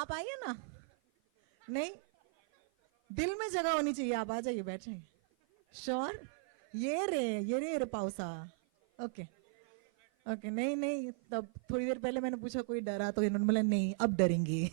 आप आइए ना. नहीं, दिल में जगह होनी चाहिए. आप आ जाइए, बैठे. श्योर. ये रे पाउसा. Okay okay. नहीं नहीं, तब थोड़ी देर पहले मैंने पूछा कोई डरा, तो इन्होंने बोला नहीं, अब डरेंगे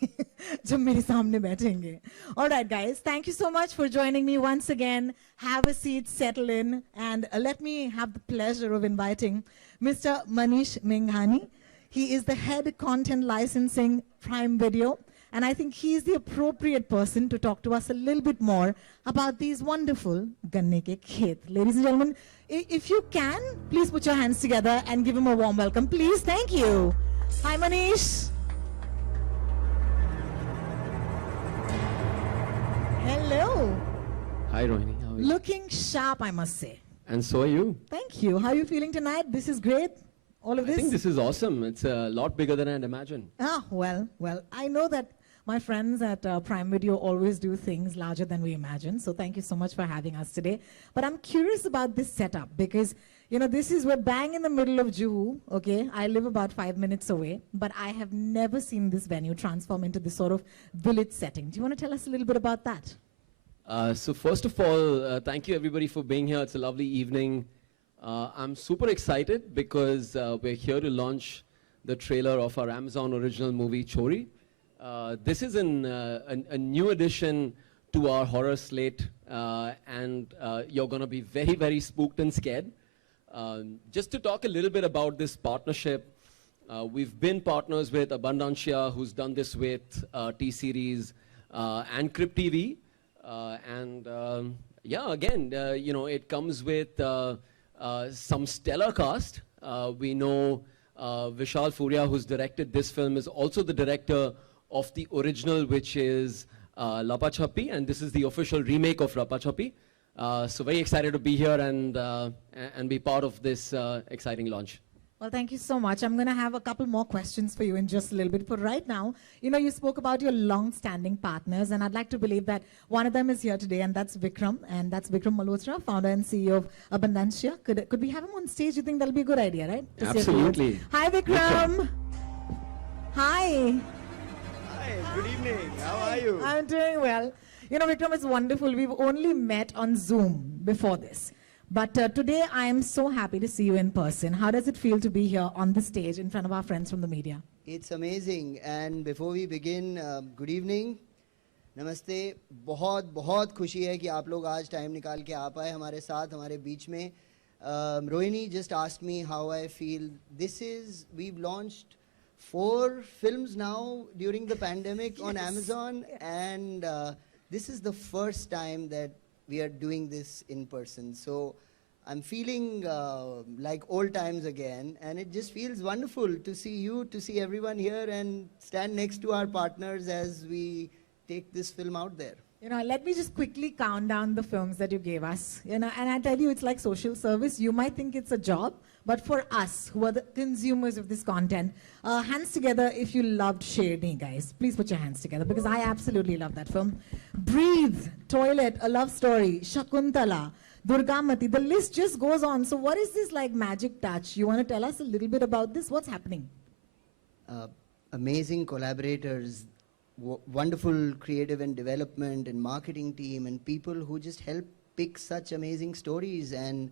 जब मेरे सामने बैठेंगे. Alright guys, thank you so much for joining me once again. Have a seat, settle in, and let me have the pleasure of inviting Mr. Manish Menghani. He is the head content licensing Prime Video, and I think he is the appropriate person to talk to us a little bit more about these wonderful Ganne Ke Khet. Ladies and gentlemen, if you can, please put your hands together and give him a warm welcome. Please, thank you. Hi, Manish. Hello. Hi, Rohini. How are you? Looking sharp, I must say. And so are you. Thank you. How are you feeling tonight? This is great. All of this? I think this is awesome. It's a lot bigger than I'd imagined. Well, I know that my friends at Prime Video always do things larger than we imagine. So thank you so much for having us today. But I'm curious about this setup because, you know, we're bang in the middle of Juhu, okay? I live about 5 minutes away, but I have never seen this venue transform into this sort of village setting. Do you want to tell us a little bit about that? So first of all, thank you everybody for being here. It's a lovely evening. I'm super excited because we're here to launch the trailer of our Amazon original movie, Chori. This is a new addition to our horror slate, and you're going to be very, very spooked and scared. Just to talk a little bit about this partnership, we've been partners with Abundancia, who's done this with T-Series and Crypt TV. Yeah, again, you know, it comes with some stellar cast. We know Vishal Furia, who's directed this film, is also the director of the original, which is Lapa Chappi, and this is the official remake of Lapa Chappi. So very excited to be here and be part of this exciting launch. Well, thank you so much. I'm going to have a couple more questions for you in just a little bit. But right now, you know, you spoke about your long-standing partners, and I'd like to believe that one of them is here today, and that's Vikram. And that's Vikram Malhotra, founder and CEO of Abundancia. Could we have him on stage? You think that'll be a good idea, right? Absolutely. Hi, Vikram. Hi. Hi, good evening. How are you? I'm doing well. You know, Vikram, it's wonderful. We've only met on Zoom before this. But today, I am so happy to see you in person. How does it feel to be here on the stage in front of our friends from the media? It's amazing. And before we begin, good evening. Namaste. बहुत बहुत खुशी है कि आप लोग आज time निकाल के आ पाए हमारे साथ हमारे बीच में. Rohini just asked me how I feel. We've launched 4 films now during the pandemic on Amazon, and this is the first time that we are doing this in person. So I'm feeling like old times again, and it just feels wonderful to see you, to see everyone here and stand next to our partners as we take this film out there. You know, let me just quickly count down the films that you gave us. You know, and I tell you, it's like social service. You might think it's a job, but for us, who are the consumers of this content, hands together if you loved Sherni, guys. Please put your hands together, because I absolutely love that film. Breathe, Toilet, A Love Story, Shakuntala, Durgamati. The list just goes on. So what is this like magic touch? You want to tell us a little bit about this? What's happening? Amazing collaborators, wonderful creative and development and marketing team, and people who just help pick such amazing stories. And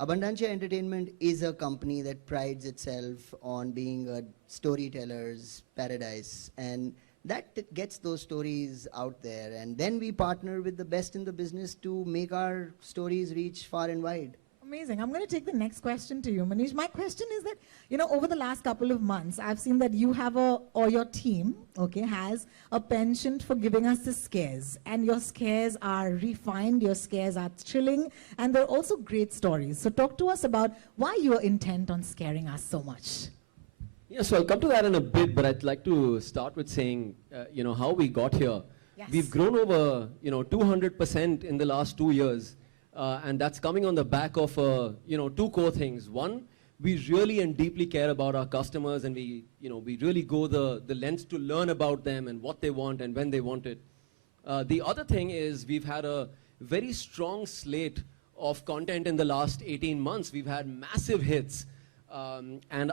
Abundancia Entertainment is a company that prides itself on being a storyteller's paradise, and that gets those stories out there. And then we partner with the best in the business to make our stories reach far and wide. Amazing. I'm going to take the next question to you, Manish. My question is that, you know, over the last couple of months, I've seen that you have or your team, okay, has a penchant for giving us the scares. And your scares are refined, your scares are thrilling, and they're also great stories. So talk to us about why you are intent on scaring us so much. Yeah, so I'll come to that in a bit, but I'd like to start with saying, you know, how we got here. Yes. We've grown over, you know, 200% in the last 2 years. And that's coming on the back of, you know, 2 core things. One, we really and deeply care about our customers, and we really go the lengths to learn about them and what they want and when they want it. The other thing is we've had a very strong slate of content in the last 18 months. We've had massive hits and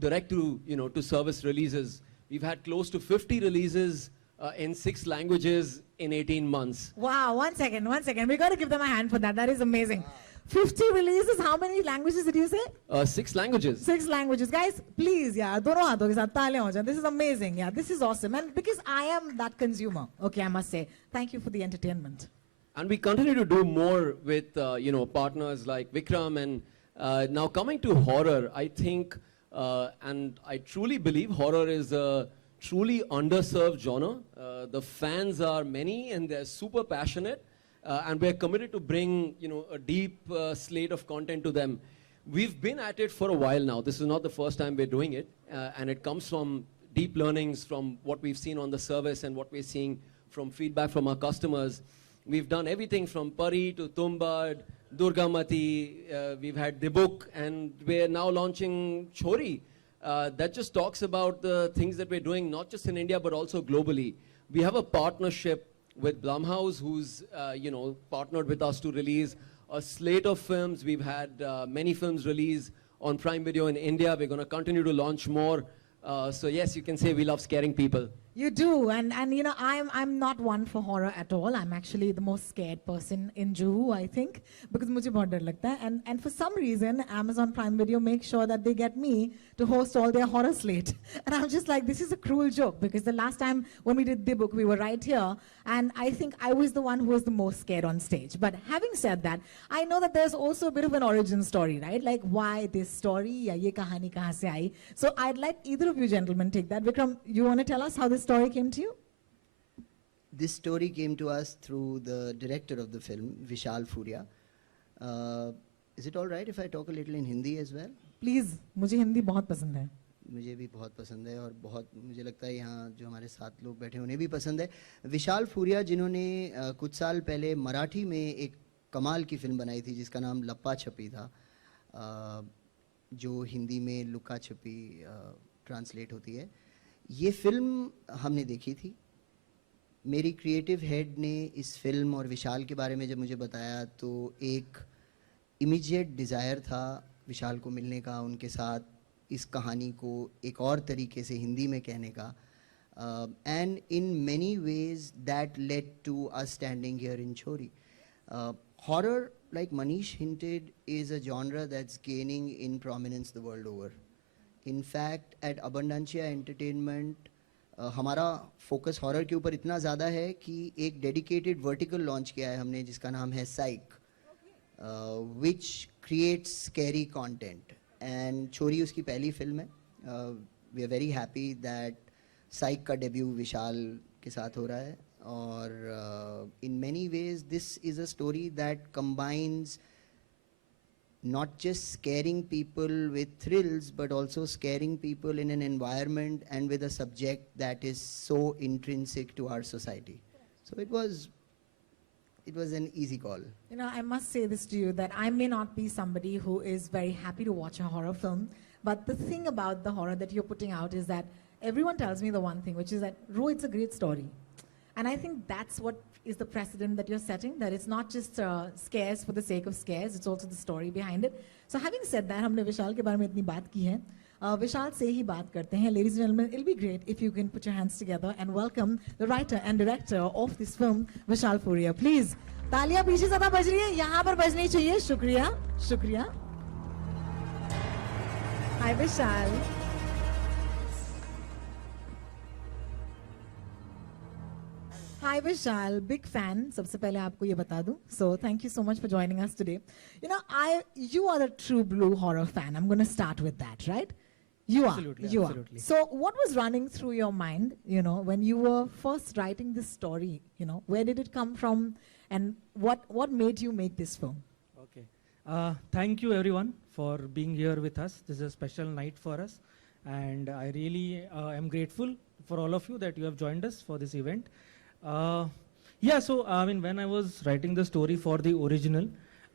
direct to service releases. We've had close to 50 releases in 6 languages in 18 months. Wow, one second. We got to give them a hand for that. That is amazing. 50 releases, how many languages did you say? 6 languages. 6 languages. Guys, please, yeah, दोनों हाथों के साथ तालियां हो जाएं. This is amazing. Yeah, this is awesome. And because I am that consumer, okay, I must say, thank you for the entertainment. And we continue to do more with partners like Vikram. And now coming to horror, I think, and I truly believe horror is a truly underserved genre. The fans are many and they're super passionate. And we're committed to bring, a deep slate of content to them. We've been at it for a while now. This is not the first time we're doing it. And it comes from deep learnings from what we've seen on the service and what we're seeing from feedback from our customers. We've done everything from Pari to Tumbad, Durgamati. We've had Dibuk, and we're now launching Chori. That just talks about the things that we're doing, not just in India, but also globally. We have a partnership with Blumhouse, who's partnered with us to release a slate of films. We've had many films released on Prime Video in India. We're going to continue to launch more. So yes, you can say we love scaring people. You do, and I'm not one for horror at all. I'm actually the most scared person in Juhu, I think, because मुझे बहुत डर लगता है. And for some reason, Amazon Prime Video makes sure that they get me to host all their horror slate. And I'm just like, this is a cruel joke, because the last time when we did Dibuk, we were right here, and I think I was the one who was the most scared on stage. But having said that, I know that there's also a bit of an origin story, right? Like, why this story? Ya ye kahani kahan se aayi? So I'd like either of you gentlemen take that. Vikram, you want to tell us how this story came to you? This story came to us through the director of the film, Vishal Furia. Is it all right if I talk a little in Hindi as well? Please, मुझे हिंदी बहुत पसंद है. मुझे भी बहुत पसंद है और बहुत मुझे लगता है यहाँ जो हमारे साथ लोग बैठे हैं उन्हें भी पसंद है. विशाल फूरिया जिन्होंने कुछ साल पहले मराठी में एक कमाल की फिल्म बनाई थी जिसका नाम लप्पा छपी था, जो हिंदी में लुका छपी ट्रांसलेट होती है. ये फिल्म हमने देखी थी. मेरी क्रिएटिव हेड ने इस फिल्म और विशाल के बारे में जब मुझे बताया तो एक इमीडिएट डिज़ायर था विशाल को मिलने का, उनके साथ इस कहानी को एक और तरीके से हिंदी में कहने का. And in many ways that led to us standing here in Chhorii. Horror, like Manish hinted, is a genre that's gaining in prominence the world over. In fact, at Abundancia Entertainment, हमारा फोकस हॉरर के ऊपर इतना ज़्यादा है कि एक dedicated vertical launch किया है हमने जिसका नाम है Psych, which creates scary content. And Chhorii उसकी पहली फिल्म है. We are very happy that Psych का डेब्यू विशाल के साथ हो रहा है. और in many ways this is a story that combines not just scaring people with thrills, but also scaring people in an environment and with a subject that is so intrinsic to our society. So it was an easy call. I must say this to you, that I may not be somebody who is very happy to watch a horror film, but the thing about the horror that you're putting out is that everyone tells me the one thing, which is that, Ro, it's a great story. And I think that's what is the precedent that you're setting, that it's not just scares for the sake of scares, it's also the story behind it. So having said that, हमने विशाल के बारे में इतनी बात की है, विशाल से ही बात करते हैं. Ladies and gentlemen, it'll be great if you can put your hands together and welcome the writer and director of this film, Vishal Furia. Please, तालियां पीछे ज़्यादा बज रही है, यहाँ पर बजनी चाहिए. शुक्रिया, शुक्रिया. Hi Vishal. Hi Vishal, big fan. सबसे पहले आपको ये बता दूं. So thank you so much for joining us today. You are a true blue horror fan. I'm going to start with that, right? You Absolutely, are. You absolutely. are. So what was running through your mind, when you were first writing this story? Where did it come from, and what made you make this film? Okay. Thank you everyone for being here with us. This is a special night for us, and I really am grateful for all of you that you have joined us for this event. So I mean, when I was writing the story for the original,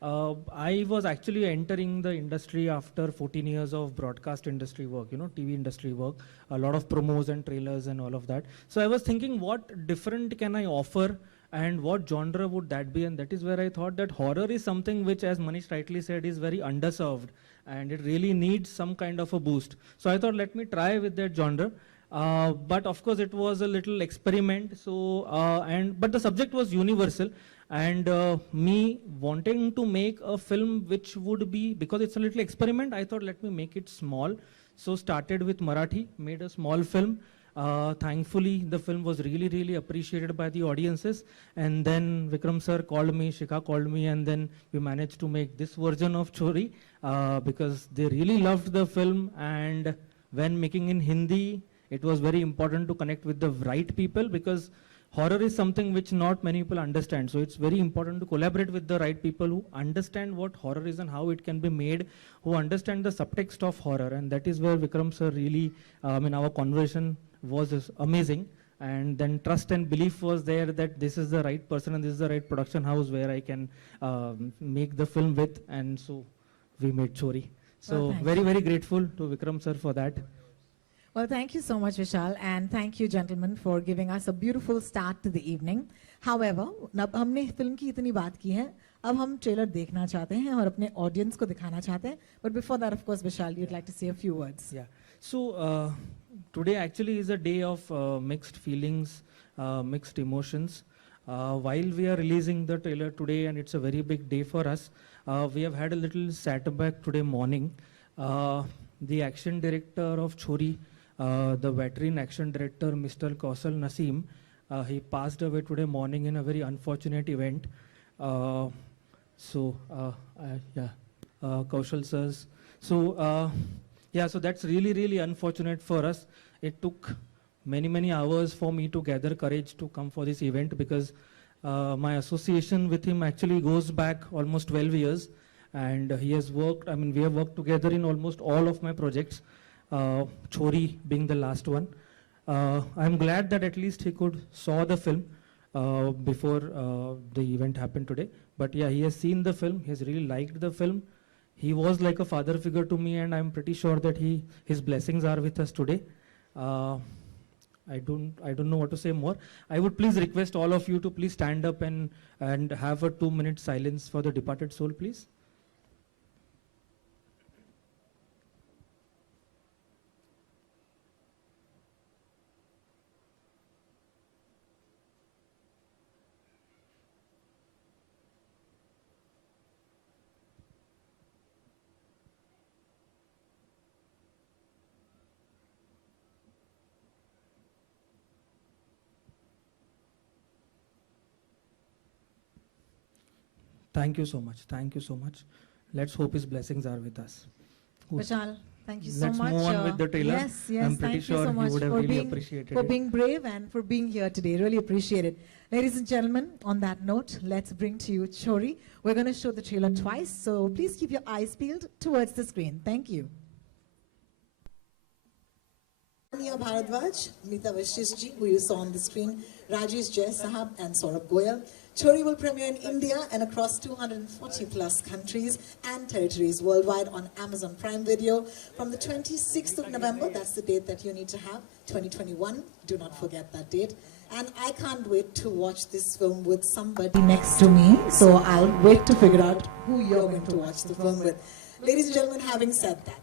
I was actually entering the industry after 14 years of broadcast industry work, TV industry work, a lot of promos and trailers and all of that. So I was thinking, what different can I offer and what genre would that be? And that is where I thought that horror is something which, as Manish rightly said, is very underserved and it really needs some kind of a boost. So I thought, let me try with that genre. But of course, it was a little experiment. But the subject was universal. And me wanting to make a film which would be, because it's a little experiment, I thought let me make it small. So started with Marathi, made a small film. Thankfully, the film was really, really appreciated by the audiences. And then Vikram sir called me, Shikha called me, and then we managed to make this version of Chori because they really loved the film. And when making in Hindi, it was very important to connect with the right people because horror is something which not many people understand. So it's very important to collaborate with the right people who understand what horror is and how it can be made, who understand the subtext of horror. And that is where Vikram sir really, our conversation was amazing. And then trust and belief was there that this is the right person and this is the right production house where I can make the film with. And so we made Chori. So very, very grateful to Vikram sir for that. Well, thank you so much, Vishal, and thank you, gentlemen, for giving us a beautiful start to the evening. However, अब हमने film की इतनी बात की है, अब हम trailer देखना चाहते हैं और अपने ऑडियंस को दिखाना चाहते हैं. But before that, of course, Vishal, you'd like to say a few words. Yeah. So today actually is a day of mixed feelings, mixed emotions. While we are releasing the trailer today, and it's a very big day for us, we have had a little setback today morning. The action director of Chori, the veteran action director, Mr. Kausal Naseem, he passed away today morning in a very unfortunate event. Kaushal sirs. So that's really, really unfortunate for us. It took many, many hours for me to gather courage to come for this event because my association with him actually goes back almost 12 years. And he has worked, we have worked together in almost all of my projects, Chori being the last one. I'm glad that at least he could saw the film before the event happened today. But yeah, he has seen the film, he has really liked the film. He was like a father figure to me and I'm pretty sure that his blessings are with us today. I don't know what to say more. I would please request all of you to please stand up and have a 2-minute silence for the departed soul, please. Thank you so much. Thank you so much. Let's hope his blessings are with us. Good. Vishal, thank you so Let's much. move on with the trailer. Yes, I'm pretty thank sure you so he much would have for really being, appreciated for it. being brave and for being here today. Really appreciate it. Ladies and gentlemen, on that note, let's bring to you Chori. We're going to show the trailer twice, so please keep your eyes peeled towards the screen. Thank you. Ania Bharadwaj, Meeta Vashishji, who you saw on the screen, Rajesh Jai Sahab and Saurabh Goyal. Chori will premiere in India and across 240 plus countries and territories worldwide on Amazon Prime Video from the 26th of November. That's the date that you need to have, 2021. Do not forget that date. And I can't wait to watch this film with somebody next to me. So I'll wait to figure out who you're going to watch the film with. Ladies and gentlemen, having said that,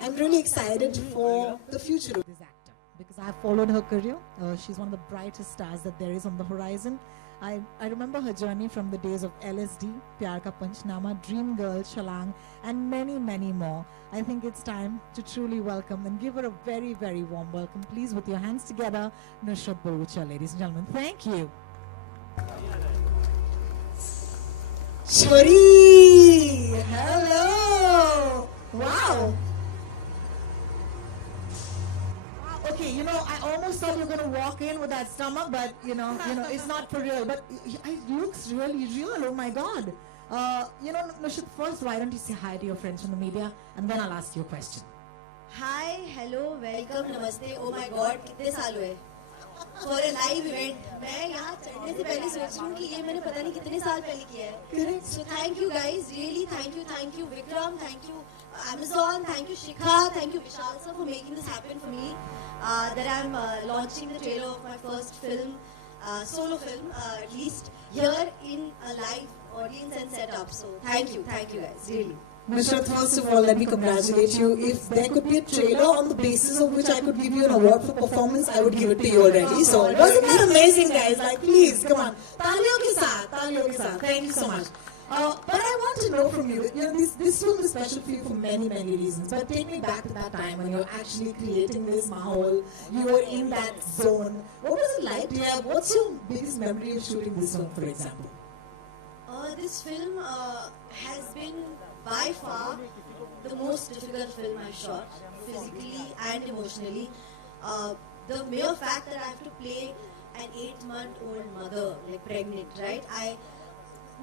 I'm really excited for the future of this actor because I've followed her career. She's one of the brightest stars that there is on the horizon. I remember her journey from the days of LSD, Pyar Ka Panchnama, Dream Girl, Shalang, and many, many more. I think it's time to truly welcome and give her a very, very warm welcome. Please, with your hands together, Nusrat Bharucha, ladies and gentlemen. Thank you. Chori! Hello! Wow! Okay, I almost thought you were going to walk in with that stomach, but it's not for real. But it looks really real. Oh my God. Nusrat, first, why don't you say hi to your friends from the media, and then I'll ask you a question. Hi, hello, welcome, namaste. Oh my God, कितने साल हुए? for a live event. मैं यहाँ चढ़ने से पहले सोच रही हूँ कि ये मैंने पता नहीं कितने साल पहले किया है. So thank you guys, really thank you Vikram, thank you Amazon, thank you Shikha, thank you Vishal sir for making this happen for me. That I'm launching the trailer of my first film, solo film, at least here in a live audience and setup. So thank you guys, really. Nusrat, first of all, let me congratulate you. If there could be a trailer on the basis of which I could give you an award for performance, I would give it to you already. So, wasn't that amazing, guys? Like, please, come on. Taaliyon ke saath. Thank you so much. But I want to know from you, this film is special for you for many, many reasons. But take me back to that time when you were actually creating this mahal. You were in that zone. What was it like? What's your biggest memory of shooting this film, for example? This film has been by far the most difficult film I've shot, physically and emotionally. The mere fact that I have to play an 8-month-old mother, like pregnant, right?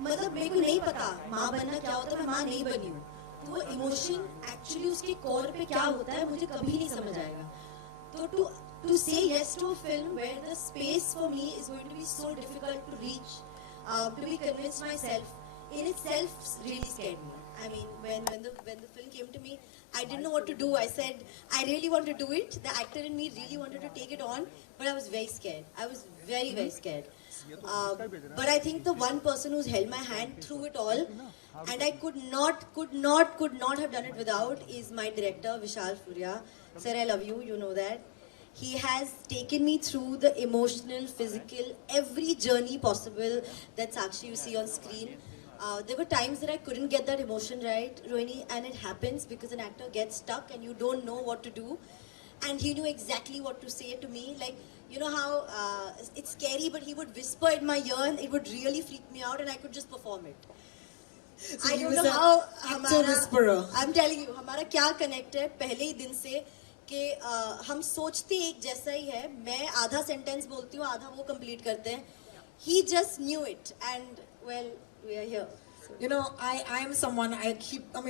मतलब मेरे को नहीं पता माँ बनना क्या होता है, मैं माँ नहीं बनी हूँ, तो वो इमोशन एक्चुअली उसके कोर पे क्या होता है मुझे कभी नहीं समझ आएगा. तो to say yes to a film where the space for me is going to be so difficult to reach, to be convinced myself, in itself really scared me. I mean, when the film came to me, I didn't know what to do. I said, I really want to do it. The actor in me really wanted to take it on, but I was very scared. I was very, very scared. But I think the one person who's held my hand through it all, and I could not have done it without, is my director, Vishal Surya. Sir, I love you, you know that. He has taken me through the emotional, physical, every journey possible that Sakshi you see on screen. There were times that I couldn't get that emotion right, Rohini, and it happens because an actor gets stuck and you don't know what to do. And he knew exactly what to say to me. Like, you know how it's scary, but he would whisper in my ear and it would really freak me out and I could just perform it. So I he don't was know an how actor whisperer. I'm telling you, हमारा क्या connect है पहले ही दिन से कि हम सोचते एक जैसा ही है. मैं आधा sentence बोलती हूँ, आधा वो complete करते हैं. He just knew it, and well, we are here. You know, I am someone,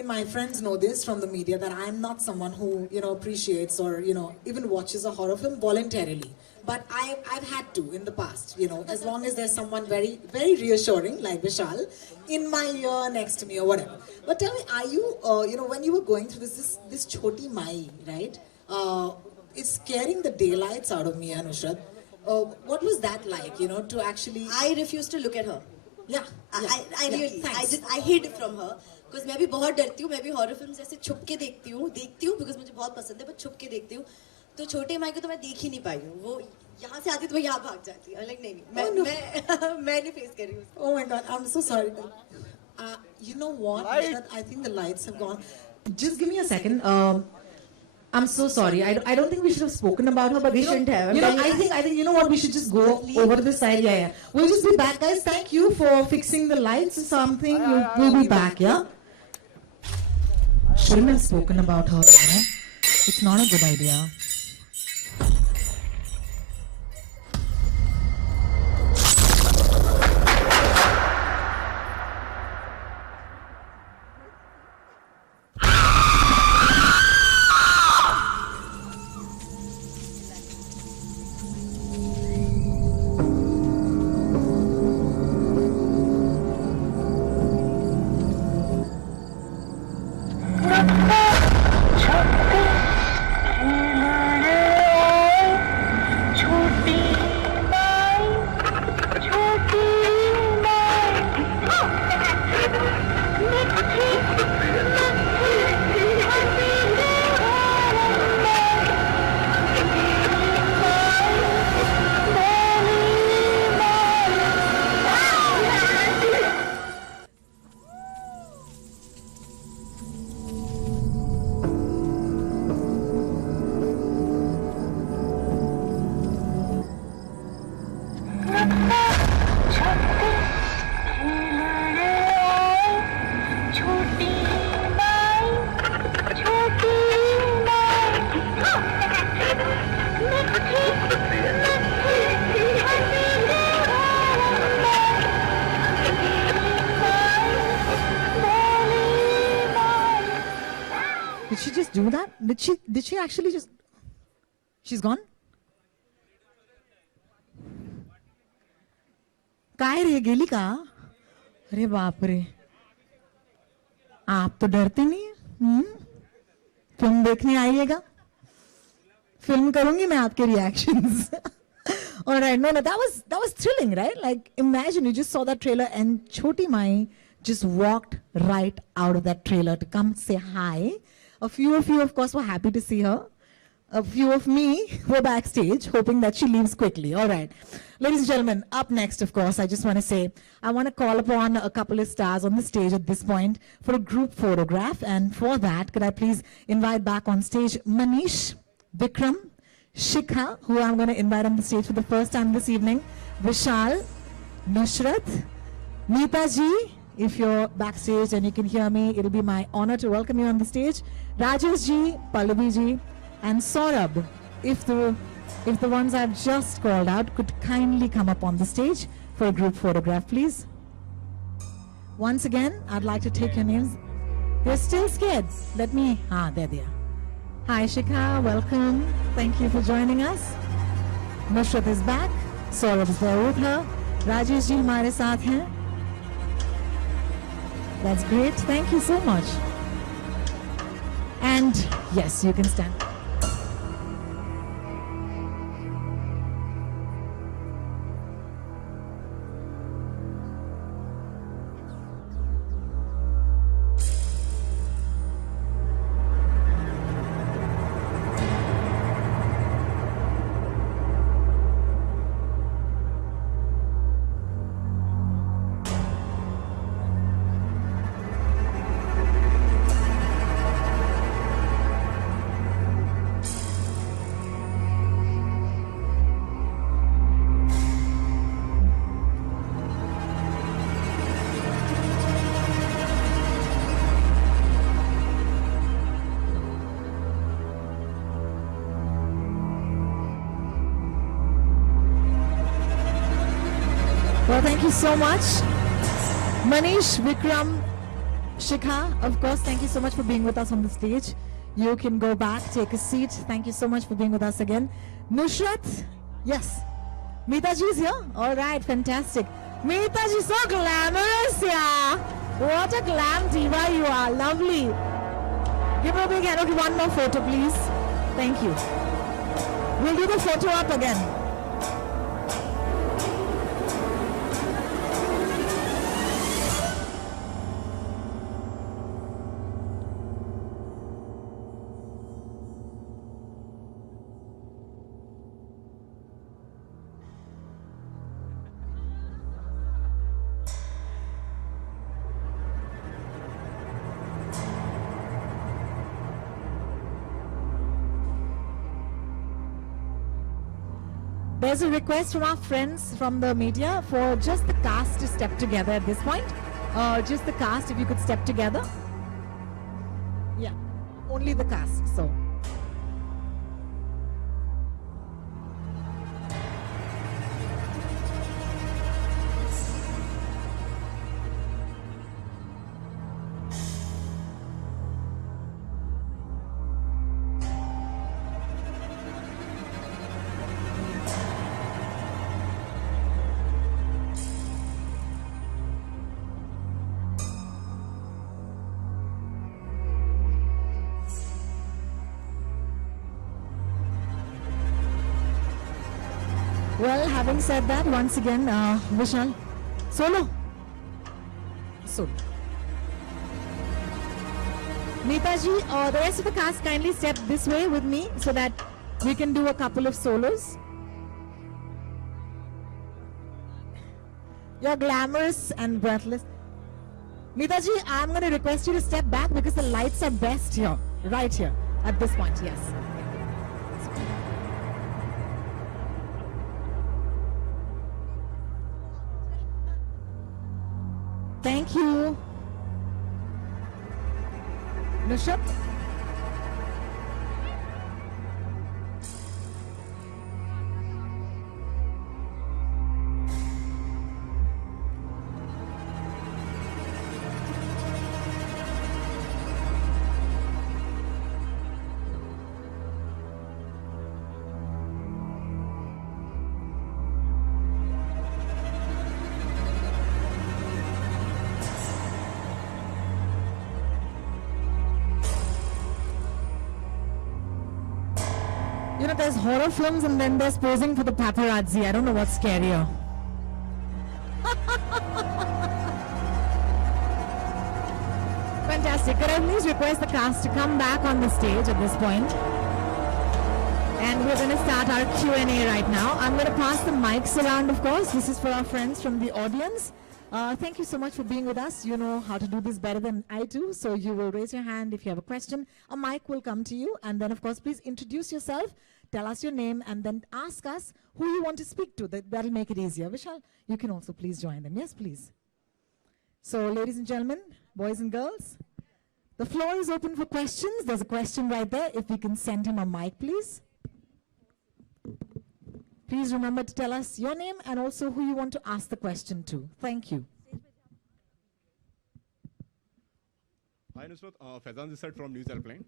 my friends know this from the media, that I'm not someone who, appreciates or, even watches a horror film voluntarily. But I've had to in the past, as long as there's someone very, very reassuring, like Vishal, in my ear, next to me or whatever. But tell me, are you, when you were going through this Choti Mai, right? It's scaring the daylights out of me, Nusrat. What was that like, to actually... I refused to look at her. Yeah, I really, I hid from her because मैं भी बहुत डरती हूँ. मैं भी horror films ऐसे छुप के देखती हूँ because मुझे बहुत पसंद है, पर छुप के देखती हूँ. तो छोटे माई को तो मैं देख ही नहीं पाई हूँ. वो यहाँ से आती तो मैं यहाँ भाग जाती. Like नहीं, मैं नहीं face कर रही हूँ. Oh my God, I'm so sorry. You know what? Nusrat, I think the lights have gone. Just give me a second. I'm so sorry. I don't think we should have spoken about her, but We shouldn't have. I think you know what? We should just go over this side. Yeah. We'll just be back, guys. Thank you for fixing the lights or something. We'll be back. Yeah. Shouldn't have spoken about her. It's not a good idea. Did she just do that? Did she actually just... She's gone? काय रे गेली का? अरे बाप रे, आप तो डरते नहीं है. फिल्म देखने आइएगा, फिल्म करूंगी मैं आपके reactions. All right, no, that was thrilling, right? Like, imagine you just saw that trailer and Choti Mai just walked right out of that trailer to come say hi. A few of you, of course, were happy to see her. A few of me were backstage, hoping that she leaves quickly. All right. Ladies and gentlemen, up next, of course, I just want to say, I want to call upon a couple of stars on the stage at this point for a group photograph. And for that, could I please invite back on stage Manish, Vikram, Shikha, who I'm going to invite on the stage for the first time this evening, Vishal, Nushrat, Neeta ji, if you're backstage and you can hear me, it'll be my honor to welcome you on the stage, Rajesh ji, Pallavi ji, and Saurabh, if the ones I've just called out could kindly come up on the stage for a group photograph, please. Once again, I'd like to take your names. You're still scared. Let me, there they are. Hi Shikha, welcome. Thank you for joining us. Nushrat is back. Saurabh is there with her. Rajesh ji हमारे साथ हैं. That's great. Thank you so much. And yes, you can stand. Well, thank you so much. Manish, Vikram, Shikha, of course, thank you so much for being with us on the stage. You can go back, take a seat. Thank you so much for being with us again. Nushrat, yes. Meeta ji is here? All right, fantastic. Meeta ji, so glamorous, yeah. What a glam diva you are. Lovely. Give her a big hand. Okay, one more photo, please. Thank you. We'll do the photo up again. There's a request from our friends from the media for just the cast to step together at this point. Just the cast, if you could step together. Yeah, only the cast, so. Well, having said that, once again, Vishal, solo. Solo. Neetaji, the rest of the cast kindly step this way with me so that we can do a couple of solos. You're glamorous and breathless. Neetaji, I'm going to request you to step back because the lights are best here, right here, at this point, yes. Thank you. Nushat. You know, there's horror films and then there's posing for the paparazzi. I don't know what's scarier. Fantastic. Could I please request the cast to come back on the stage at this point? And we're going to start our Q&A right now. I'm going to pass the mics around, of course. This is for our friends from the audience. Thank you so much for being with us. You know how to do this better than I do. So you will raise your hand if you have a question. A mic will come to you. And then, of course, please introduce yourself. Tell us your name and then ask us who you want to speak to. That'll make it easier. Vishal, you can also please join them. Yes, please. So, ladies and gentlemen, boys and girls, the floor is open for questions. There's a question right there. If we can send him a mic, please. Please remember to tell us your name and also who you want to ask the question to. Thank you. Hi Nusrat, Faizan this side from News Airplane.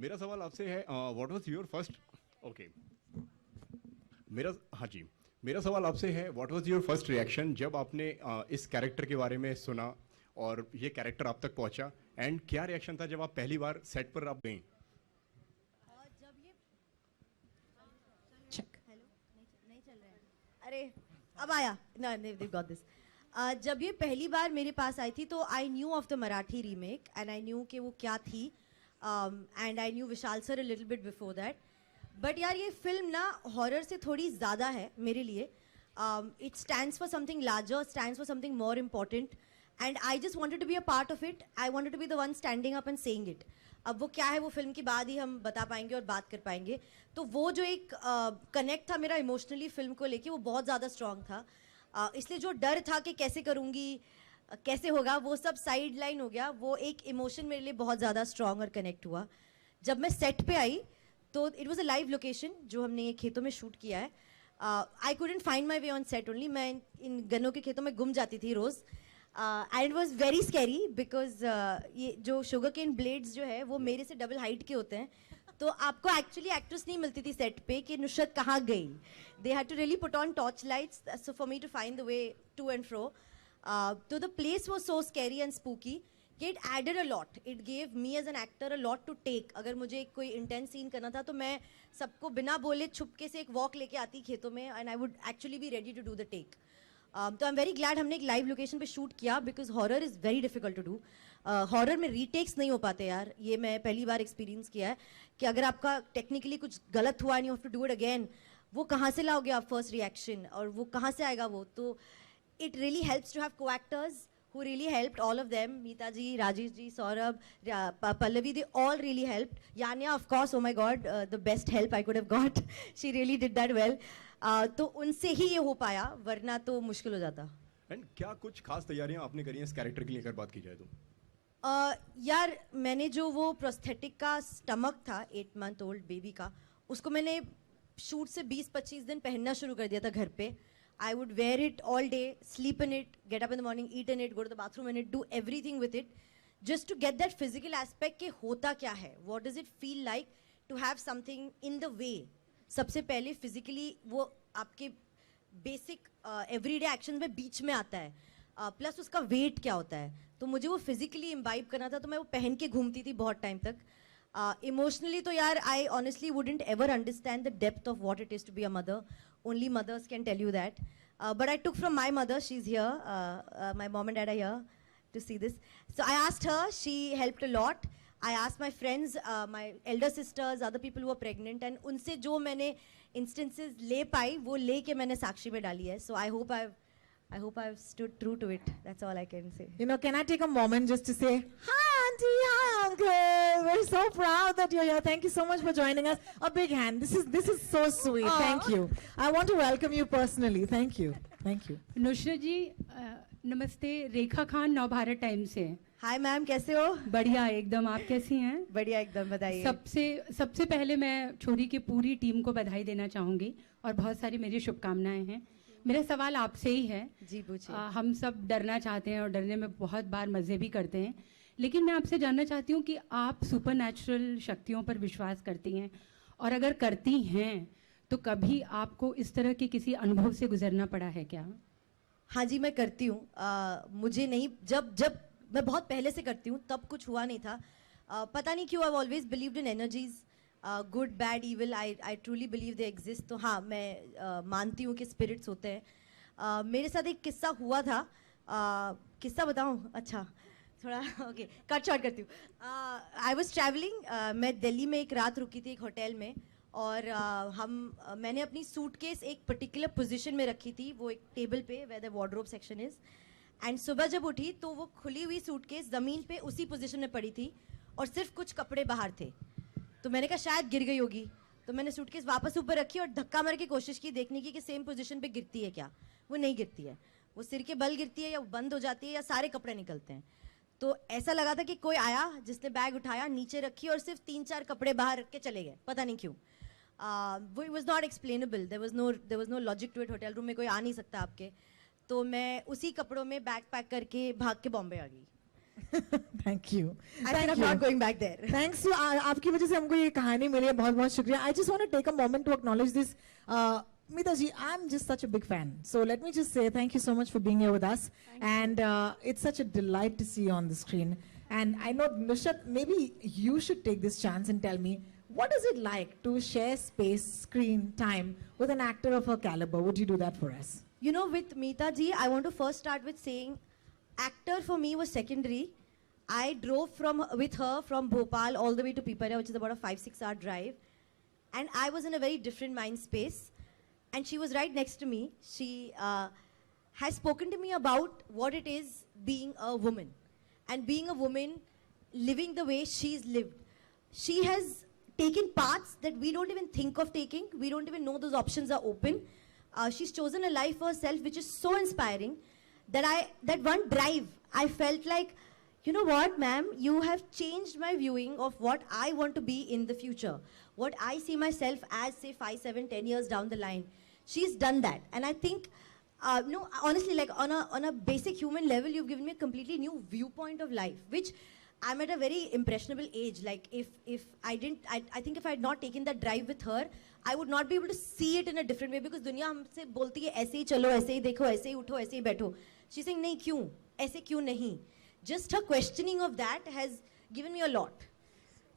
मेरा सवाल आपसे है, what was your first? Okay. मेरा सवाल आपसे है, what was your first reaction जब आपने इस कैरेक्टर के बारे में सुना और ये कैरेक्टर आप तक पहुंचा, एंड क्या रिएक्शन था जब आप पहली बार सेट पर आप गई? अरे अब आया ना, they've got this. जब ये पहली बार मेरे पास आई थी तो I knew of the Marathi remake and I knew कि वो क्या थी, and I knew Vishal sir a little bit before that. But यार ये फिल्म ना हॉरर से थोड़ी ज़्यादा है मेरे लिए. It stands for something larger, stands for something more important, and I just wanted to be a part of it. I wanted to be the one standing up and saying it. अब वो क्या है वो film के बाद ही हम बता पाएंगे और बात कर पाएंगे. तो वो जो एक कनेक्ट था मेरा इमोशनली फिल्म को लेके, वो बहुत ज़्यादा स्ट्रॉन्ग था. इसलिए जो डर था कि कैसे करूँगी, कैसे होगा, वो सब साइड लाइन हो गया. वो एक इमोशन मेरे लिए बहुत ज़्यादा स्ट्रॉन्ग और कनेक्ट हुआ. जब मैं सेट पे आई तो it was a live location जो हमने ये खेतों में शूट किया है. I couldn't find my way on set only. मैं इन गन्नों के खेतों में गुम जाती थी रोज़. And it was very scary because ये जो शुगर केन ब्लेड्स जो है वो मेरे से डबल हाइट के होते हैं. तो आपको एक्चुअली एक्ट्रेस नहीं मिलती थी सेट पे कि नुसरत कहाँ गई. They had to really put on torch lights so for me to find the way to and fro. तो the place was so scary and spooky कि it added a lot. It gave me as an actor a lot to take. अगर मुझे कोई intense scene करना था तो मैं सबको बिना बोले छुपके से एक वॉक लेके आती खेतों में, and I would actually be ready to do the take. तो आई एम वेरी ग्लैड हमने एक लाइव लोकेशन पे शूट किया because horror is very difficult to do. Horror में रीटेक्स नहीं हो पाते यार. ये मैं पहली बार एक्सपीरियंस किया है कि अगर आपका टेक्निकली कुछ गलत हुआ and you have to do it again, वो कहाँ से लाओगे आप फर्स्ट रिएक्शन, और वो कहाँ से आएगा वो. तो it really helps to have को actors who really helped, all of them. Meeta ji, Rajesh ji, Saurabh, Pallavi, they all really helped. Yanya, of course, oh my God, the best help I could have got. She really did that well. तो उनसे ही ये हो पाया, वरना तो मुश्किल हो जाता. एंड क्या कुछ खास तैयारियां आपने करी हैं इस कैरेक्टर के लिए, अगर बात की जाए तो? यार मैंने जो वो प्रोस्थेटिक का स्टमक था 8 month old बेबी का, उसको मैंने शूट से 20-25 दिन पहनना शुरू कर दिया था घर पे. I would wear it all day, sleep in it, get up in the morning, eat in it, go to the bathroom in it, do everything with it, just to get that physical aspect के होता क्या है, what does it feel like to have something in the way. सबसे पहले physically वो आपके basic everyday actions में बीच में आता है, plus उसका weight क्या होता है. तो मुझे वो physically imbibe करना था, तो मैं वो पहन के घूमती थी बहुत टाइम तक. Emotionally तो यार I honestly wouldn't ever understand the depth of what it is to be a mother. Only mothers can tell you that. But I took from my mother, she's here, my mom and dad are here to see this. So I asked her, she helped a lot. I asked my friends, my elder sisters, other people who were pregnant, and उनसे जो मैंने instances ले पाई वो ले के मैंने साक्षी में डाली है. So I hope I've stood true to it. That's all I can say. You know, can I take a moment just to say, hi auntie, hi uncle. We're so proud that you're here. Thank you so much for joining us. A big hand. This is so sweet. Aww. Thank you. I want to welcome you personally. Thank you. Thank you. Nusrat जी नमस्ते. रेखा Khan Navbharat times से. Hi ma'am, कैसे हो? बढ़िया एकदम. आप कैसी हैं? बढ़िया एकदम. बताइए. सबसे पहले मैं छोरी की पूरी टीम को बधाई देना चाहूँगी और बहुत सारी मेरी शुभकामनाएं हैं. मेरा सवाल आपसे ही है. जी पूछिए. हम सब डरना चाहते हैं और डरने में बहुत बार मज़े भी करते हैं, लेकिन मैं आपसे जानना चाहती हूँ कि आप सुपर नेचुरल शक्तियों पर विश्वास करती हैं, और अगर करती हैं तो कभी आपको इस तरह के किसी अनुभव से गुजरना पड़ा है क्या? हाँ जी, मैं करती हूँ. मुझे नहीं, जब मैं बहुत पहले से करती हूँ तब कुछ हुआ नहीं था. पता नहीं क्यों. I always believed in energies. Good bad evil, I truly believe they exist. तो हाँ, मैं मानती हूँ कि स्पिरिट्स होते हैं. मेरे साथ एक किस्सा हुआ था. किस्सा बताऊँ? अच्छा, थोड़ा ओके, कट शॉर्ट करती हूँ. I was travelling. मैं दिल्ली में एक रात रुकी थी एक होटल में, और मैंने अपनी सूटकेस एक पर्टिकुलर पोजीशन में रखी थी, वो एक टेबल पे where the wardrobe section is. And सुबह जब उठी तो वो खुली हुई सूटकेस ज़मीन पे उसी पोजीशन में पड़ी थी, और सिर्फ कुछ कपड़े बाहर थे. तो मैंने कहा शायद गिर गई होगी, तो मैंने सूटकेस वापस ऊपर रखी और धक्का मार के कोशिश की देखने की कि सेम पोजीशन पे गिरती है क्या. वो नहीं गिरती है, वो सिर के बल गिरती है, या बंद हो जाती है, या सारे कपड़े निकलते हैं. तो ऐसा लगा था कि कोई आया जिसने बैग उठाया, नीचे रखी और सिर्फ 3-4 कपड़े बाहर रख के चले गए, पता नहीं क्यों. वो was not explainable, there was no logic to it. Hotel room में कोई आ नहीं सकता आपके. तो मैं उसी कपड़ों में बैग पैक करके भाग के बॉम्बे आ गई. Thank you. I said I'm not going back there. Thanks you. आपकी वजह से हमको ये कहानी मिली है. बहुत बहुत शुक्रिया. I just want to take a moment to acknowledge this. Meeta ji, I'm just such a big fan. So let me just say thank you so much for being here with us. And it's such a delight to see you on the screen. And I know, Nushat, maybe you should take this chance and tell me, what is it like to share space, screen time with an actor of her caliber? Would you do that for us? You know, with Meeta ji, I want to first start with saying actor for me was secondary. I drove with her from Bhopal all the way to Piparia, which is about a 5-6 hour drive. And I was in a very different mind space. And she was right next to me. She has spoken to me about what it is being a woman. And being a woman, living the way she's lived. She has taken paths that we don't even think of taking. We don't even know those options are open. She's chosen a life for herself, which is so inspiring that one drive, I felt like, you know what, ma'am, you have changed my viewing of what I want to be in the future. What I see myself as, say, 5, 7, 10 years down the line. She's done that. And I think, no, honestly, like on a basic human level, you've given me a completely new viewpoint of life, which I'm at a very impressionable age. Like if I think if I had not taken that drive with her, I would not be able to see it in a different way, because दुनिया हमसे बोलती है ऐसे ही चलो, ऐसे ही देखो, ऐसे ही उठो, ऐसे ही बैठो. She's saying नहीं, क्यों, ऐसे क्यों नहीं. Just her questioning of that has given me a lot.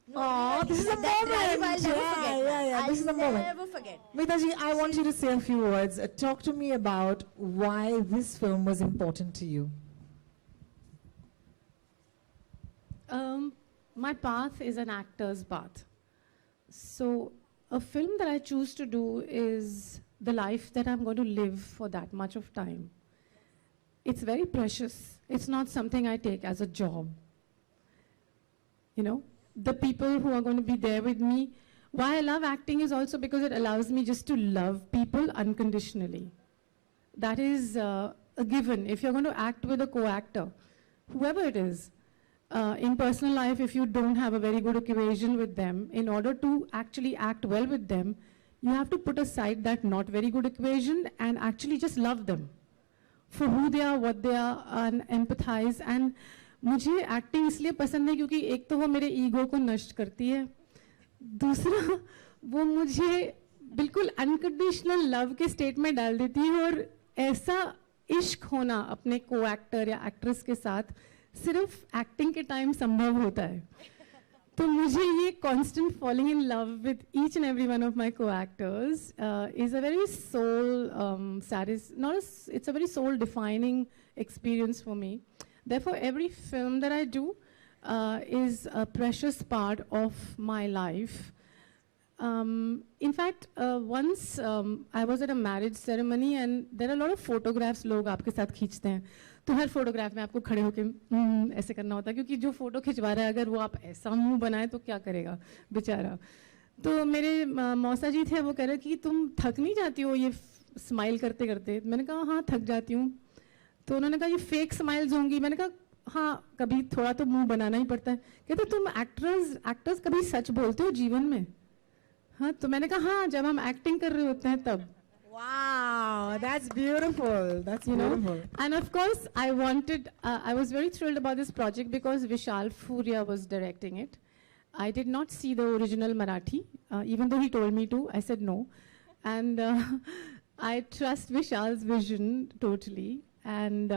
No, Oh, really, this is a that drive moment. I'll never forget. Yeah. This is a moment. I'll never forget. Meeta ji, I want you to say a few words. Talk to me about why this film was important to you. My path is an actor's path. So a film that I choose to do is the life that I'm going to live for that much of time. It's very precious. It's not something I take as a job. You know, the people who are going to be there with me, why I love acting is also because it allows me just to love people unconditionally. That is a given. If you're going to act with a co-actor, whoever it is, in personal life, if you don't have a very good equation with them, in order to actually act well with them, you have to put aside that not very good equation and actually just love them for who they are, what they are, and empathize. And मुझे acting इसलिए पसंद है क्योंकि एक तो वो मेरे ego को नष्ट करती है, दूसरा वो मुझे बिल्कुल अनकंडीशनल लव के स्टेट में डाल देती है, और ऐसा इश्क होना अपने को एक्टर या एक्ट्रेस के साथ सिर्फ एक्टिंग के टाइम संभव होता है. तो मुझे ये constant falling in love with each and every one of my co-actors is a very it's a very soul-defining experience for me. Therefore, every film that I do is a precious part of my life. In fact, once I was at a marriage ceremony and there are a lot of photographs लोग आपके साथ खींचते हैं. तो हर photograph में आपको खड़े होकर ऐसे करना होता है, क्योंकि जो फोटो खिंचवा रहा है अगर वो आप ऐसा मुंह बनाए तो क्या करेगा बेचारा. तो मेरे मौसा जी थे, वो कह रहे कि तुम थक नहीं जाती हो ये स्माइल करते करते. मैंने कहा हाँ थक जाती हूँ. तो उन्होंने कहा ये फेक स्माइल्स होंगी. मैंने कहा हाँ कभी थोड़ा तो मुंह बनाना ही पड़ता है. कहते तुम एक्टर्स कभी सच बोलते हो जीवन में? हाँ. तो मैंने कहा हाँ जब हम एक्टिंग कर रहे होते हैं तब. Wow, that's beautiful. That's beautiful. And of course, I was very thrilled about this project because Vishal Furia was directing it. I did not see the original Marathi, even though he told me to. I said no. And I trust Vishal's vision totally. And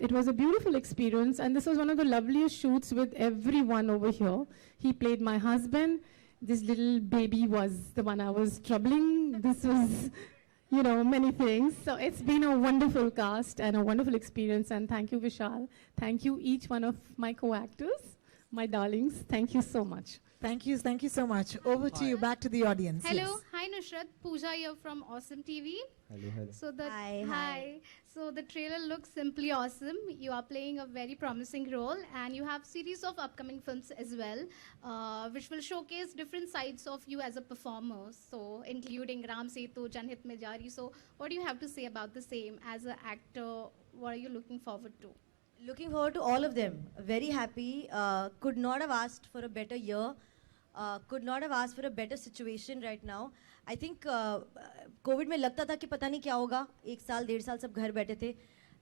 it was a beautiful experience. And this was one of the loveliest shoots with everyone over here. He played my husband. this little baby was the one I was troubling. This was, you know, many things. So it's been a wonderful cast and a wonderful experience. And thank you, Vishal. Thank you, each one of my co-actors, my darlings. Thank you so much. Thank you so much. Over to you, back to the audience. Hello, Yes. hi Nusrat, Pooja here from Awesome TV. Hello. So the Hi. So the trailer looks simply awesome. You are playing a very promising role, and you have series of upcoming films as well, which will showcase different sides of you as a performer. So including Ram Setu, Janhit Mein Jari. So what do you have to say about the same as an actor? What are you looking forward to? Looking forward to all of them. Very happy. Could not have asked for a better year. Could not have asked for a better situation right now. I think Covid में लगता था कि पता नहीं क्या होगा. 1 साल 1.5 साल सब घर बैठे थे.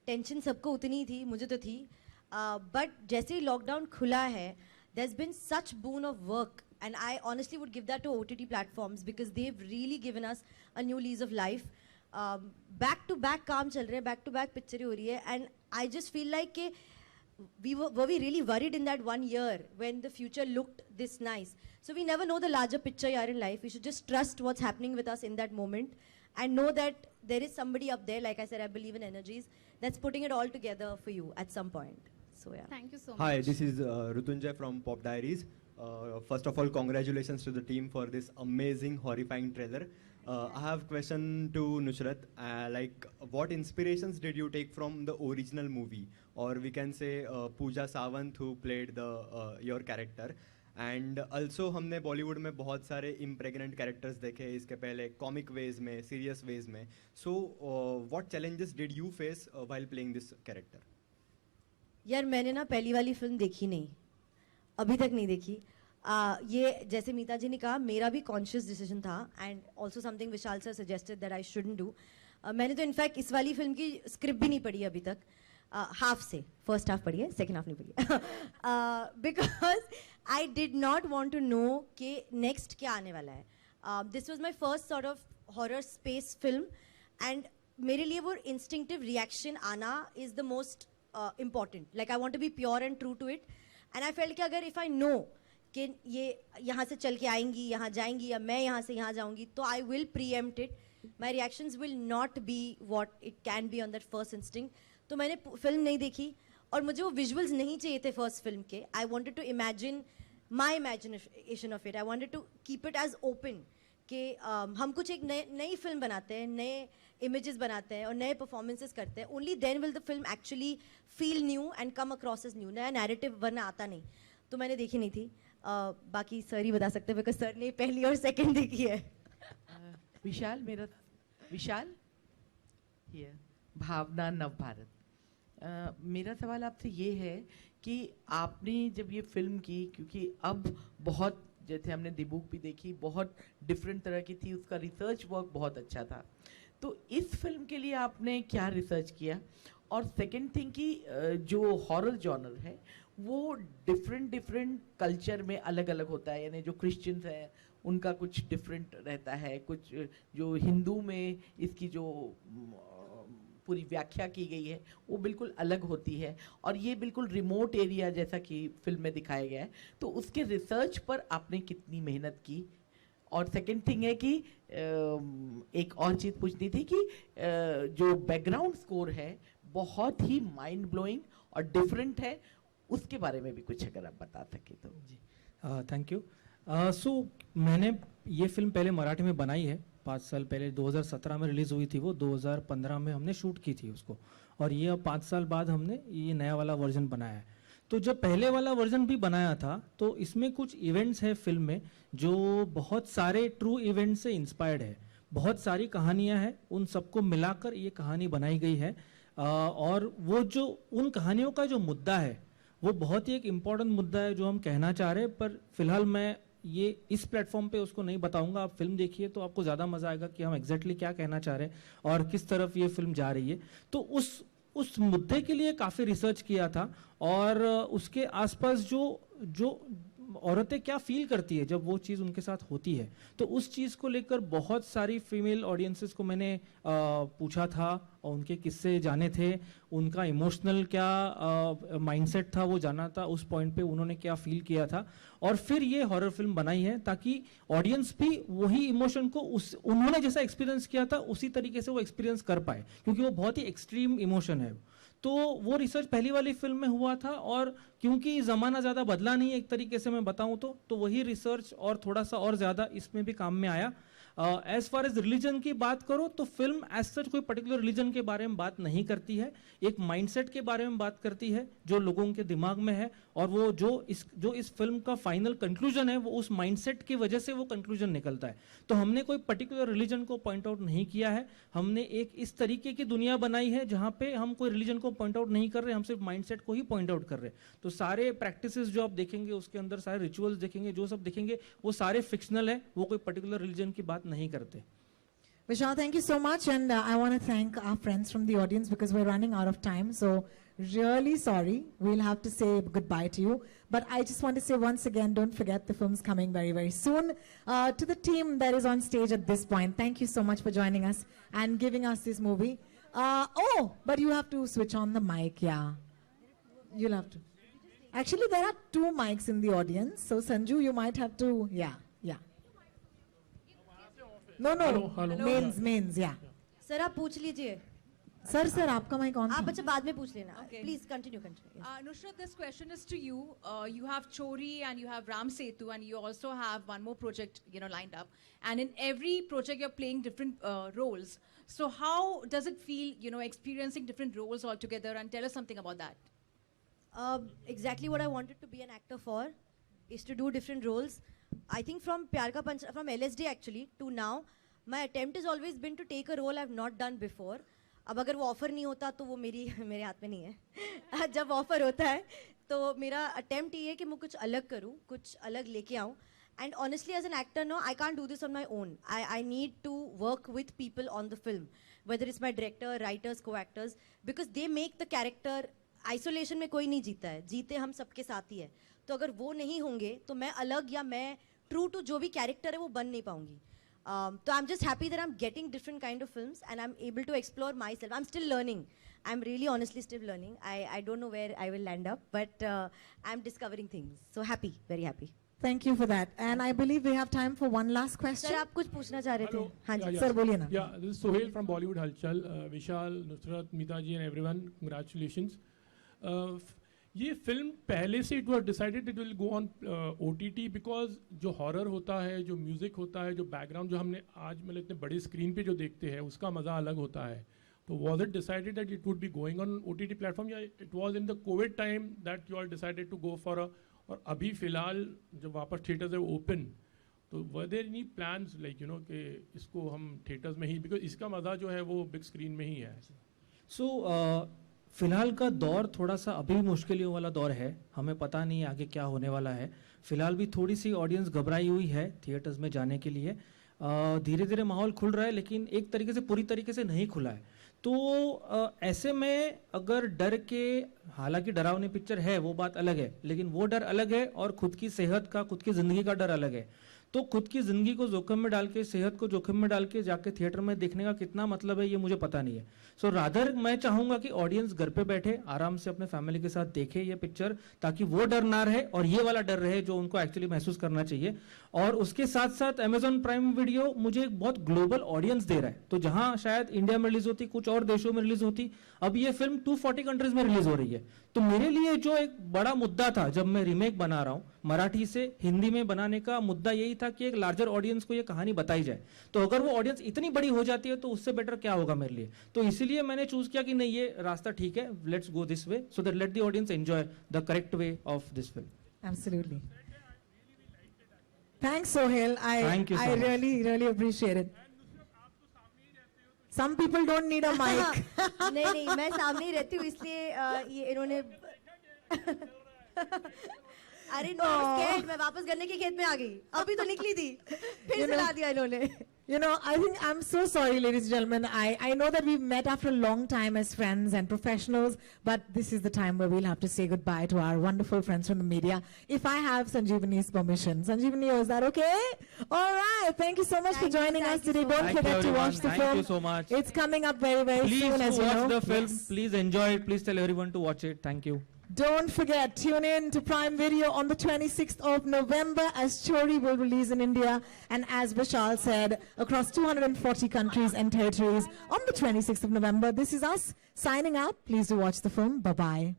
टेंशन सबको उतनी ही थी, मुझे तो थी. बट जैसे ही लॉकडाउन खुला है, there's been such boon of work, and I honestly would give that to OTT platforms because they've really given us a new lease of life. Back to back काम चल रहे हैं, back to back पिक्चरें हो रही है, and I just feel like कि were we really worried in that 1 year when the future looked this nice? So we never know the larger picture here in life. We should just trust what's happening with us in that moment and know that there is somebody up there, like I said, I believe in energies, that's putting it all together for you at some point. So yeah. Thank you so much. Hi, this is Rutunjay from Pop Diaries. First of all, congratulations to the team for this amazing, horrifying trailer. I have a question to Nusrat. Like, what inspirations did you take from the original movie? Or we can say Pooja Sawant, who played your character. And also हमने बॉलीवुड में बहुत सारे इम्प्रेग्नेंट characters देखे इसके पहले, comic veg में, serious veg में. So what challenges did you face while playing this character? यार मैंने ना पहली वाली फिल्म देखी नहीं, अभी तक नहीं देखी. ये जैसे मीता जी ने कहा, मेरा भी कॉन्शियस डिसीजन था and also something Vishal sir suggested that I shouldn't do. मैंने तो इनफैक्ट इस वाली फिल्म की स्क्रिप्ट भी नहीं पढ़ी अभी तक. हाफ से, फर्स्ट हाफ पढ़ी है, सेकेंड हाफ नहीं पढ़ी. Because I did not want to know कि next क्या आने वाला है. This was my first sort of horror space film, and मेरे लिए वो instinctive reaction आना is the most important. Like I want to be pure and true to it, and I felt कि अगर if I know कि ये यहाँ से चल के आएंगी, यहाँ जाएंगी, या मैं यहाँ से यहाँ जाऊँगी, तो I will preempt it. My reactions will not be what it can be on that first instinct. तो मैंने फिल्म नहीं देखी और मुझे वो विजुअल्स नहीं चाहिए थे फर्स्ट फिल्म के. I wanted to imagine my imagination of it. I wanted to keep it as open कि हम कुछ एक नई फिल्म बनाते हैं, नए इमेजेस बनाते हैं और नए परफॉर्मेंसेस करते हैं. Only then will the film actually feel new and come across as new. नया नैरेटिव वरना आता नहीं. तो मैंने देखी नहीं थी. बाकी सर ही बता सकते हैं बिकॉज सर ने पहली और सेकेंड देखी है. विशाल ये भावना नव भारत. मेरा सवाल आपसे ये है कि आपने जब ये फिल्म की, क्योंकि अब बहुत, जैसे हमने दिबुक भी देखी, बहुत डिफरेंट तरह की थी, उसका रिसर्च वर्क बहुत अच्छा था, तो इस फिल्म के लिए आपने क्या रिसर्च किया? और सेकंड थिंग कि जो हॉरर जॉनर है वो डिफरेंट कल्चर में अलग अलग होता है. यानी जो क्रिश्चियंस हैं उनका कुछ डिफरेंट रहता है, कुछ जो हिंदू में इसकी जो पूरी व्याख्या की गई है वो बिल्कुल अलग होती है, और ये बिल्कुल रिमोट एरिया जैसा कि फिल्म में दिखाया गया है. तो उसके रिसर्च पर आपने कितनी मेहनत की? और सेकंड थिंग है कि एक और चीज़ पूछनी थी कि जो बैकग्राउंड स्कोर है बहुत ही माइंड ब्लोइंग और डिफरेंट है, उसके बारे में भी कुछ अगर आप बता सके तो. जी थैंक यू. सो मैंने ये फिल्म पहले मराठी में बनाई है 5 साल पहले. 2017 में रिलीज़ हुई थी वो, 2015 में हमने शूट की थी उसको, और ये अब 5 साल बाद हमने ये नया वाला वर्जन बनाया है. तो जब पहले वाला वर्जन भी बनाया था तो इसमें कुछ इवेंट्स हैं फिल्म में जो बहुत सारे ट्रू इवेंट से इंस्पायर्ड है. बहुत सारी कहानियाँ हैं, उन सबको मिलाकर ये कहानी बनाई गई है. और वो जो उन कहानियों का जो मुद्दा है वो बहुत ही एक इम्पॉर्टेंट मुद्दा है जो हम कहना चाह रहे हैं, पर फिलहाल मैं ये इस प्लेटफॉर्म पे उसको नहीं बताऊंगा. आप फिल्म देखिए तो आपको ज़्यादा मज़ा आएगा कि हम एग्जैक्टली क्या कहना चाह रहे हैं और किस तरफ ये फिल्म जा रही है. तो उस मुद्दे के लिए काफ़ी रिसर्च किया था, और उसके आसपास जो औरतें क्या फील करती है जब वो चीज़ उनके साथ होती है, तो उस चीज़ को लेकर बहुत सारी फीमेल ऑडियंसेस को मैंने पूछा था और उनके किस्से जाने थे, उनका इमोशनल क्या माइंडसेट था वो जाना था, उस पॉइंट पे उन्होंने क्या फील किया था, और फिर ये हॉरर फिल्म बनाई है ताकि ऑडियंस भी वही इमोशन को उन्होंने जैसा एक्सपीरियंस किया था उसी तरीके से वो एक्सपीरियंस कर पाए, क्योंकि वो बहुत ही एक्सट्रीम इमोशन है। तो वो रिसर्च पहली वाली फिल्म में हुआ था, और क्योंकि ज़माना ज़्यादा बदला नहीं है एक तरीके से मैं बताऊं तो वही रिसर्च और थोड़ा सा और ज़्यादा इसमें भी काम में आया। एज फार एज रिलीजन की बात करो तो फिल्म एज सच कोई पर्टिकुलर रिलीजन के बारे में बात नहीं करती है, एक माइंडसेट के बारे में बात करती है जो लोगों के दिमाग में है, और वो जो इस फिल्म का फाइनल कंक्लूजन है वो उस माइंडसेट की वजह से वो कंक्लूजन निकलता है। तो हमने कोई पर्टिकुलर रिलीजन को पॉइंट आउट नहीं किया है, हमने एक इस तरीके की दुनिया बनाई है जहाँ पे हम कोई रिलीजन को पॉइंट आउट नहीं कर रहे, हम सिर्फ माइंडसेट को ही पॉइंट आउट कर रहे हैं। तो सारे प्रैक्टिसेस जो आप देखेंगे उसके अंदर, सारे रिचुअल्स देखेंगे, जो सब देखेंगे वो सारे फिक्शनल है, वो कोई पर्टिकुलर रिलीजन की बात नहीं करते। Vishal, thank you so much, and I want to thank our friends from the audience because we're running out of time. So really sorry, we'll have to say goodbye to you. But I just want to say once again, don't forget the film's coming very, very soon. To the team that is on stage at this point, thank you so much for joining us and giving us this movie. But you have to switch on the mic, yeah. You'll have to. Actually, there are 2 mics in the audience. So Sanju, you might have to, yeah. No, mains, yeah. Sir आप पूछ लीजिए। Sir आपका mic on. आप अच्छा बाद में पूछ लेना। Okay. Please continue. Nusrat, this question is to you. You have Chori and you have Ram Setu, and you also have one more project, lined up. And in every project, you're playing different roles. So how does it feel, experiencing different roles altogether? And tell us something about that. Exactly what I wanted to be an actor for is to do different roles. I think from Pyar Ka Panch, from LSD actually to now, my attempt has always been to take a role I've not done before. अब अगर वो offer नहीं होता तो वो मेरे हाथ में नहीं है। जब ऑफर होता है तो मेरा अटेम्प्ट ये है कि मैं कुछ अलग करूँ, कुछ अलग लेके आऊँ। And honestly, as an actor, no, I can't do this on my own. I need to work with people on the film, whether it's my director, writers, co-actors, because they make the character. Isolation में कोई नहीं जीता है, जीते हम सबके साथ ही है। तो अगर वो नहीं होंगे तो मैं अलग या मैं ट्रू टू जो भी कैरेक्टर है वो बन नहीं पाऊंगी। तो I am just happy that I am getting different kind of films and I am able to explore myself. I am still learning, I am really honestly still learning. I don't know where I will land up, but I am discovering things. So happy, very happy. Thank you for that. And I believe we have time for one last question. Sir आप कुछ पूछना चाह रहे थे? हाँ जी sir बोलिए ना। Yeah, this is Sohail from Bollywood Halchal. Vishal, Nusrat, Meeta ji and everyone, congratulations. ये फिल्म पहले से it was decided it will go on OTT because जो हॉरर होता है, जो म्यूज़िक होता है, जो बैकग्राउंड जो हमने आज मतलब इतने बड़े स्क्रीन पे जो देखते हैं उसका मज़ा अलग होता है। तो was it decided that it would be going on OTT platform या it was in the COVID time that you all decided to go for a, और अभी फ़िलहाल जब वापस थिएटर्स है ओपन, तो were there any plans like कि इसको हम थिएटर्स में ही, बिकॉज इसका मज़ा जो है वो बिग स्क्रीन में ही है। सो फिलहाल का दौर थोड़ा सा अभी मुश्किलों वाला दौर है, हमें पता नहीं आगे क्या होने वाला है। फिलहाल भी थोड़ी सी ऑडियंस घबराई हुई है थिएटर्स में जाने के लिए। धीरे धीरे माहौल खुल रहा है लेकिन एक तरीके से पूरी तरीके से नहीं खुला है। तो ऐसे में अगर डर के, हालांकि डरावनी पिक्चर है वो बात अलग है, लेकिन वो डर अलग है और खुद की सेहत का, खुद की ज़िंदगी का डर अलग है। तो खुद की ज़िंदगी को जोखिम में डाल के, सेहत को जोखिम में डाल के जाके थिएटर में देखने का कितना मतलब है ये मुझे पता नहीं है। सो रादर मैं चाहूँगा कि ऑडियंस घर पे बैठे आराम से अपने फैमिली के साथ देखे ये पिक्चर, ताकि वो डर ना रहे और ये वाला डर रहे जो उनको एक्चुअली महसूस करना चाहिए। और उसके साथ साथ अमेजॉन प्राइम वीडियो मुझे एक बहुत ग्लोबल ऑडियंस दे रहा है। तो जहाँ शायद इंडिया में रिलीज होती, कुछ और देशों में रिलीज होती, अब ये फिल्म 240 कंट्रीज में रिलीज हो रही है। तो मेरे लिए जो एक बड़ा मुद्दा था जब मैं रीमेक बना रहा हूँ मराठी से हिंदी में बनाने का, मुद्दा यही था कि एक लार्जर ऑडियंस को ये कहानी बताई जाए। तो अगर वो ऑडियंस इतनी बड़ी हो जाती है तो उससे बेटर क्या होगा मेरे लिए। तो इसीलिए मैंने चूज किया कि नहीं, ये रास्ता ठीक है, let's go this way so that let the audience enjoy the correct way of this film. Absolutely. Thanks, Sohail. Thank you so I much. really appreciate it. Some people don't need a mic. नहीं मैं सामने ही रहती हूँ इसलिए ये इन्होंने अरे no, I was scared. मैं वापस गन्ने के खेत में आ गई. अभी तो निकली थी. फिर से ला दिया इन्होंने. You know, I think I'm so sorry, ladies and gentlemen. I know that we've met after a long time as friends and professionals, but this is the time where we'll have to say goodbye to our wonderful friends from the media. If I have Sanjeevani's permission. Sanjeevani, is that okay? All right. Thank you so much for joining us today. Don't forget to watch the film. Thank you so much. It's coming up very, very Please soon, as you know. watch the film. Please enjoy it. Please tell everyone to watch it. Thank you. Don't forget, tune in to Prime Video on the 26th of November as Chori will release in India and as Vishal said, across 240 countries and territories on the 26th of November. This is us signing out. Please do watch the film. Bye-bye.